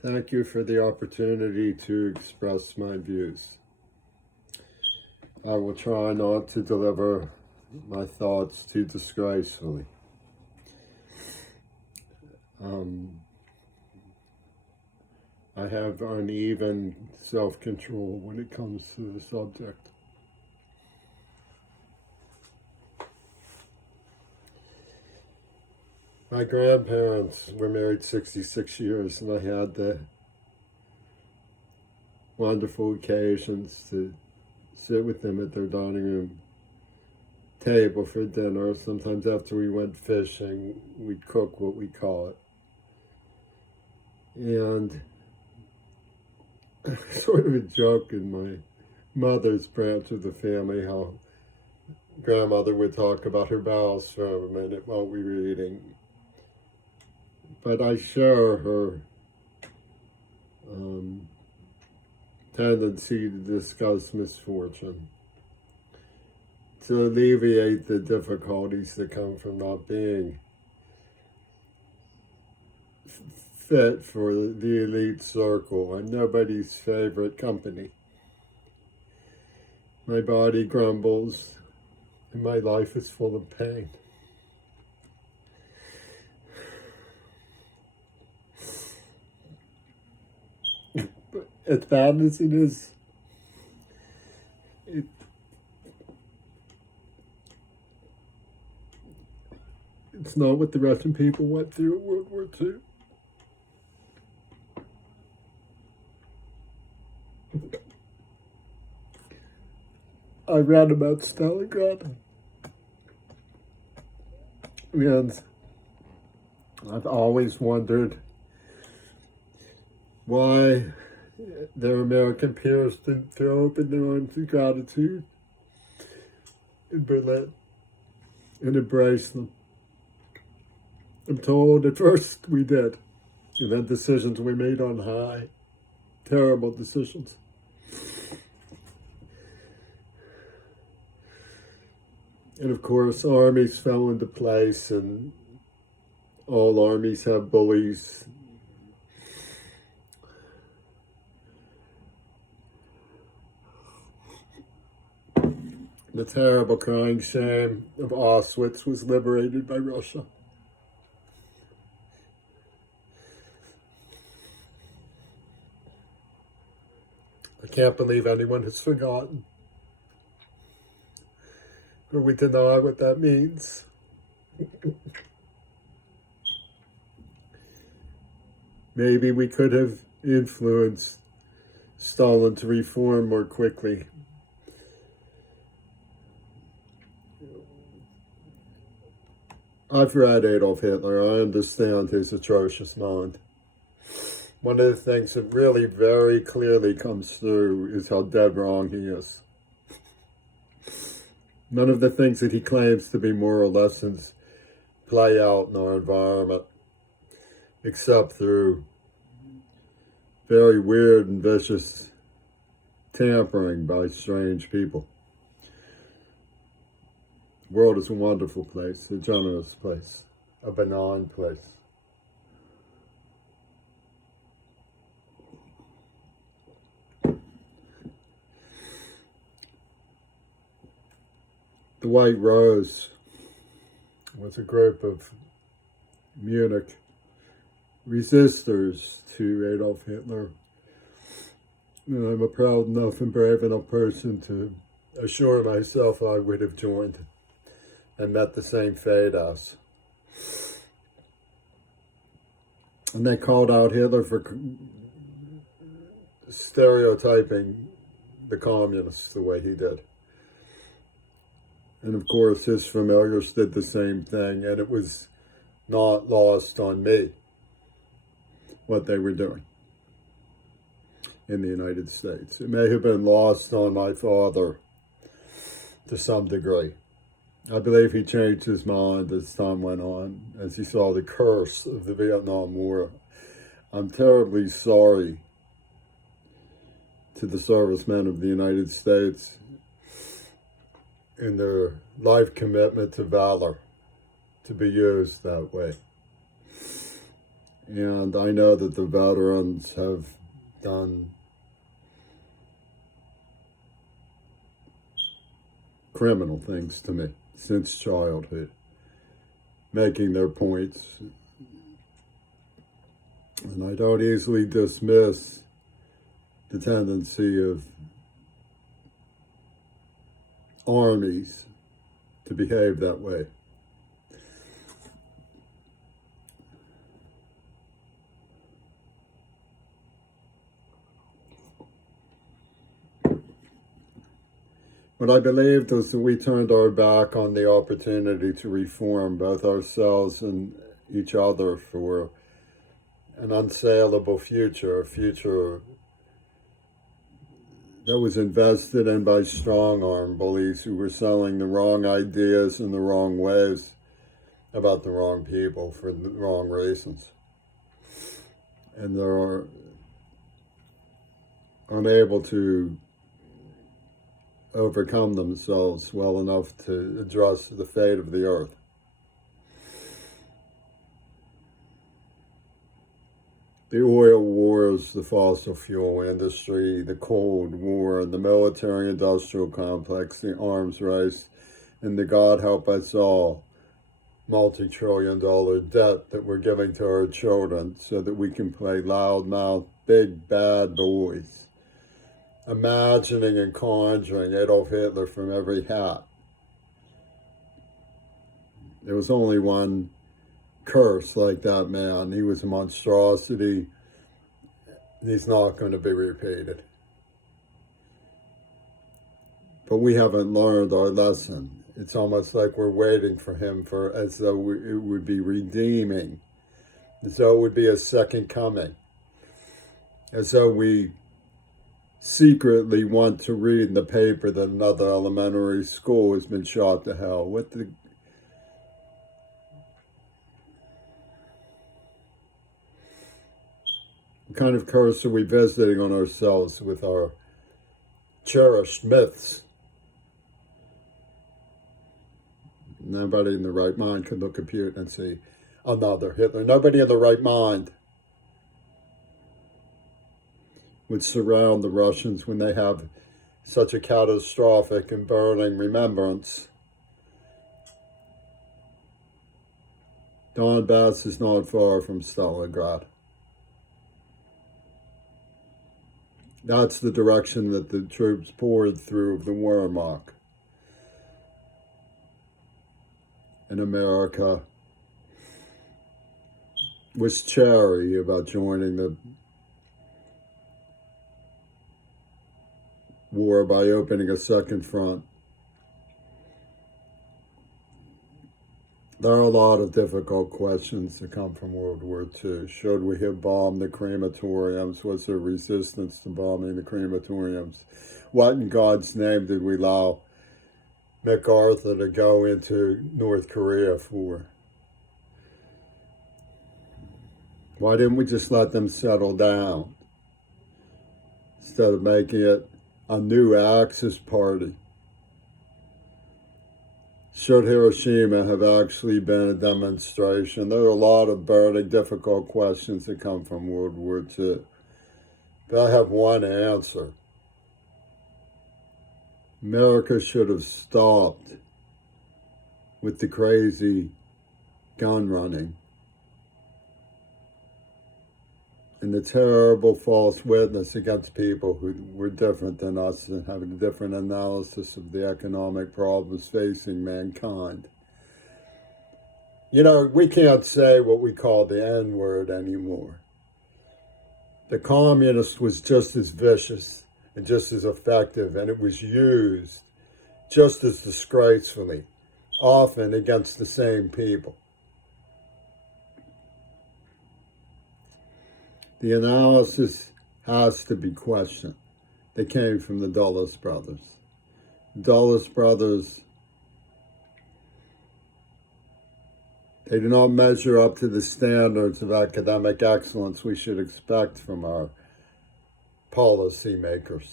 Thank you for the opportunity to express my views. I will try not to deliver my thoughts too disgracefully. I have uneven self-control when it comes to the subject. My grandparents were married 66 years, and I had the wonderful occasions to sit with them at their dining room table for dinner. Sometimes after we went fishing, we'd cook what we call it. And sort of a joke in my mother's branch of the family, how grandmother would talk about her bowels for a minute while we were eating. But I share her tendency to discuss misfortune, to alleviate the difficulties that come from not being fit for the elite circle. I'm nobody's favorite company. My body grumbles, and my life is full of pain. But as bad as it is, it's not what the Russian people went through in World War II. I read about Stalingrad, and I've always wondered why their American peers didn't throw open their arms of gratitude in Berlin and embrace them. I'm told at first we did, and then decisions were made on high, terrible decisions. And of course, armies fell into place, and all armies have bullies. The terrible crying shame of Auschwitz was liberated by Russia. I can't believe anyone has forgotten, or we deny what that means. Maybe we could have influenced Stalin to reform more quickly. I've read Adolf Hitler. I understand his atrocious mind. One of the things that really very clearly comes through is how dead wrong he is. None of the things that he claims to be moral lessons play out in our environment, except through very weird and vicious tampering by strange people. The world is a wonderful place, a generous place, a benign place. The White Rose was a group of Munich resistors to Adolf Hitler. And I'm a proud enough and brave enough person to assure myself I would have joined and met the same fate as. And they called out Hitler for stereotyping the communists the way he did. And of course, his familiars did the same thing, and it was not lost on me what they were doing in the United States. It may have been lost on my father to some degree. I believe he changed his mind as time went on, as he saw the curse of the Vietnam War. I'm terribly sorry to the servicemen of the United States in their life commitment to valor to be used that way. And I know that the veterans have done criminal things to me since childhood, making their points. And I don't easily dismiss the tendency of armies to behave that way. What I believed was that we turned our back on the opportunity to reform both ourselves and each other for an unsaleable future, a future that was invested in by strong-arm bullies who were selling the wrong ideas in the wrong ways about the wrong people for the wrong reasons. And they're unable to overcome themselves well enough to address the fate of the earth. The oil wars, the fossil fuel industry, the Cold War, the military-industrial complex, the arms race, and the God help us all multi-trillion-dollar debt that we're giving to our children so that we can play loudmouth, big bad boys, imagining and conjuring Adolf Hitler from every hat. There was only one curse like that man. He was a monstrosity. He's not going to be repeated. But we haven't learned our lesson. It's almost like we're waiting for him as though it would be redeeming, as though it would be a second coming, as though we secretly want to read in the paper that another elementary school has been shot to hell. What kind of curse are we visiting on ourselves with our cherished myths? Nobody in the right mind could look at Putin and see another Hitler. Nobody in the right mind would surround the Russians when they have such a catastrophic and burning remembrance. Donbass is not far from Stalingrad. That's the direction that the troops poured through the Wehrmacht. And America was chary about joining the war by opening a second front. There are a lot of difficult questions that come from World War II. Should we have bombed the crematoriums? Was there resistance to bombing the crematoriums? What in God's name did we allow MacArthur to go into North Korea for? Why didn't we just let them settle down instead of making it a new Axis party? Should Hiroshima have actually been a demonstration? There are a lot of burning, difficult questions that come from World War II. But I have one answer. America should have stopped with the crazy gun running and the terrible false witness against people who were different than us and having a different analysis of the economic problems facing mankind. You know, we can't say what we call the N-word anymore. The communist was just as vicious and just as effective, and it was used just as disgracefully, often against the same people. The analysis has to be questioned. They came from the Dulles brothers. Dulles brothers, they do not measure up to the standards of academic excellence we should expect from our policymakers.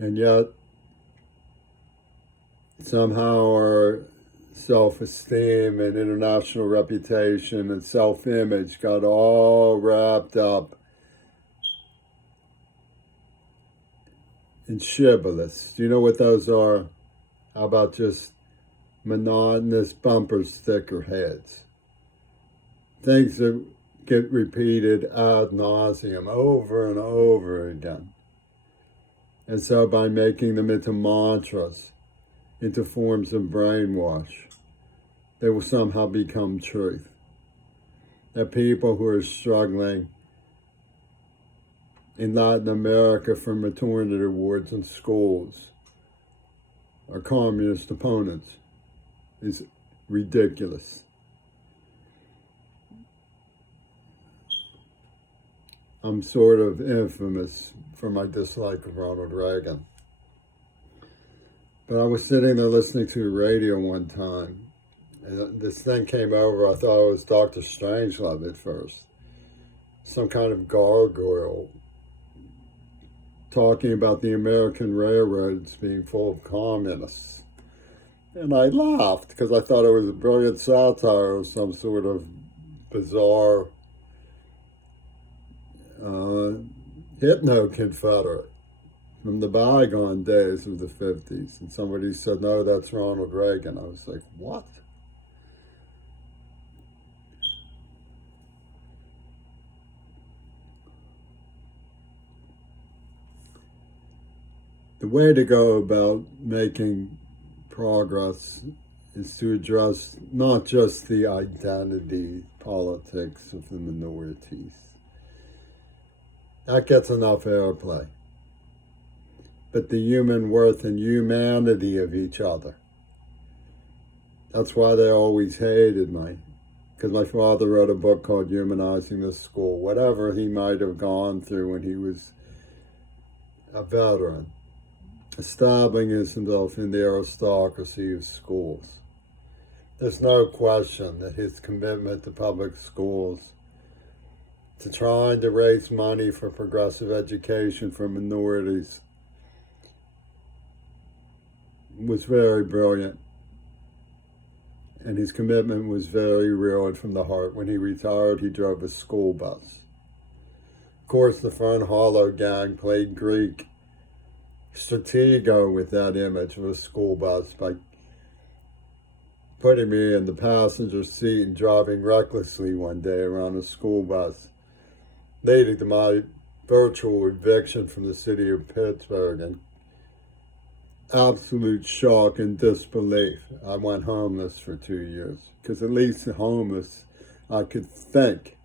And yet, somehow our self-esteem and international reputation and self-image got all wrapped up in shibboleths. Do you know what those are? How about just monotonous bumper sticker heads? Things that get repeated ad nauseum over and over again. And so by making them into mantras, into forms of brainwash, they will somehow become truth. That people who are struggling in Latin America for maternity wards in schools are communist opponents is ridiculous. I'm sort of infamous for my dislike of Ronald Reagan. But I was sitting there listening to the radio one time, and this thing came over. I thought it was Dr. Strangelove at first. Some kind of gargoyle talking about the American railroads being full of communists. And I laughed because I thought it was a brilliant satire of some sort of bizarre hypno-confederate from the bygone days of the 50s. And somebody said, no, that's Ronald Reagan. I was like, what? The way to go about making progress is to address not just the identity politics of the minorities. That gets enough airplay. But the human worth and humanity of each other. That's why they always hated me. Because my father wrote a book called Humanizing the School. Whatever he might have gone through when he was a veteran, establishing himself in the aristocracy of schools. There's no question that his commitment to public schools, to trying to raise money for progressive education for minorities, was very brilliant. And his commitment was very real and from the heart. When he retired, he drove a school bus. Of course, the Fern Hollow gang played Greek stratego with that image of a school bus by putting me in the passenger seat and driving recklessly one day around a school bus, leading to my virtual eviction from the city of Pittsburgh and absolute shock and disbelief. I went homeless for 2 years, because at least homeless I could think.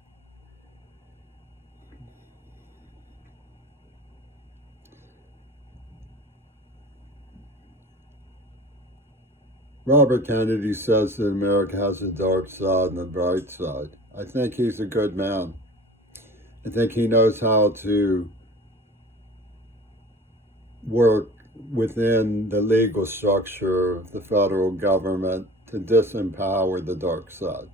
Robert Kennedy says that America has a dark side and a bright side. I think he's a good man. I think he knows how to work within the legal structure of the federal government to disempower the dark side.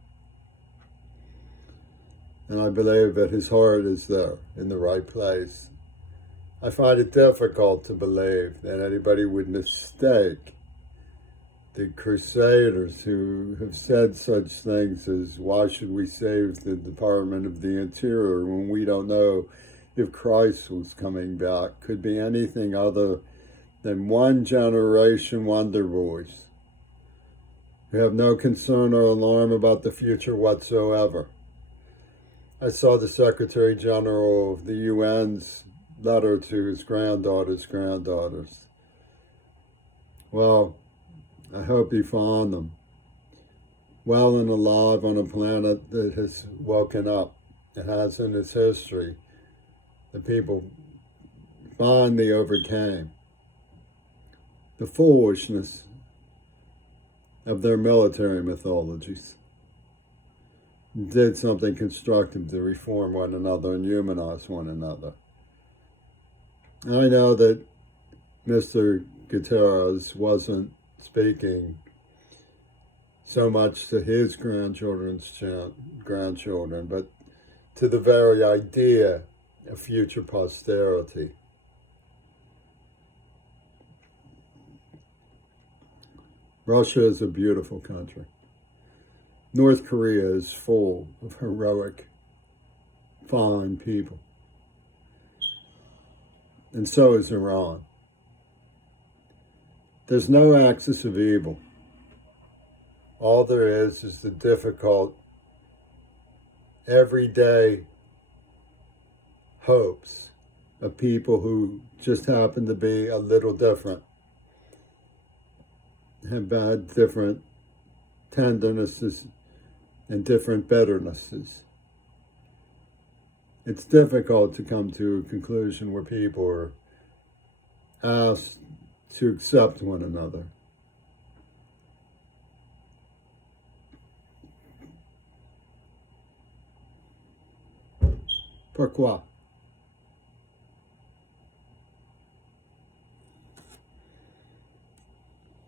And I believe that his heart is there in the right place. I find it difficult to believe that anybody would mistake the crusaders who have said such things as, why should we save the Department of the Interior when we don't know if Christ was coming back, could be anything other than one generation wonder boys who have no concern or alarm about the future whatsoever. I saw the Secretary General of the UN's letter to his granddaughters. Well, I hope he found them well and alive on a planet that has woken up and has in its history the people finally overcame the foolishness of their military mythologies, did something constructive to reform one another and humanize one another. I know that Mr. Guterres wasn't speaking so much to his grandchildren, but to the very idea of future posterity. Russia is a beautiful country. North Korea is full of heroic, fine people. And so is Iran. There's no axis of evil. All there is the difficult, everyday hopes of people who just happen to be a little different, have had different tendernesses and different betternesses. It's difficult to come to a conclusion where people are asked to accept one another. Pourquoi?